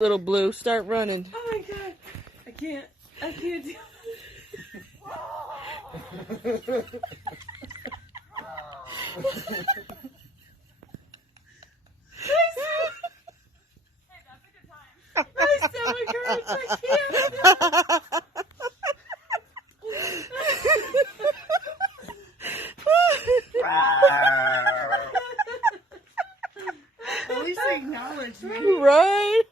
Little Blue, start running. Oh my god. I can't do My stomach hurts. I can't. At least they acknowledged me. Right?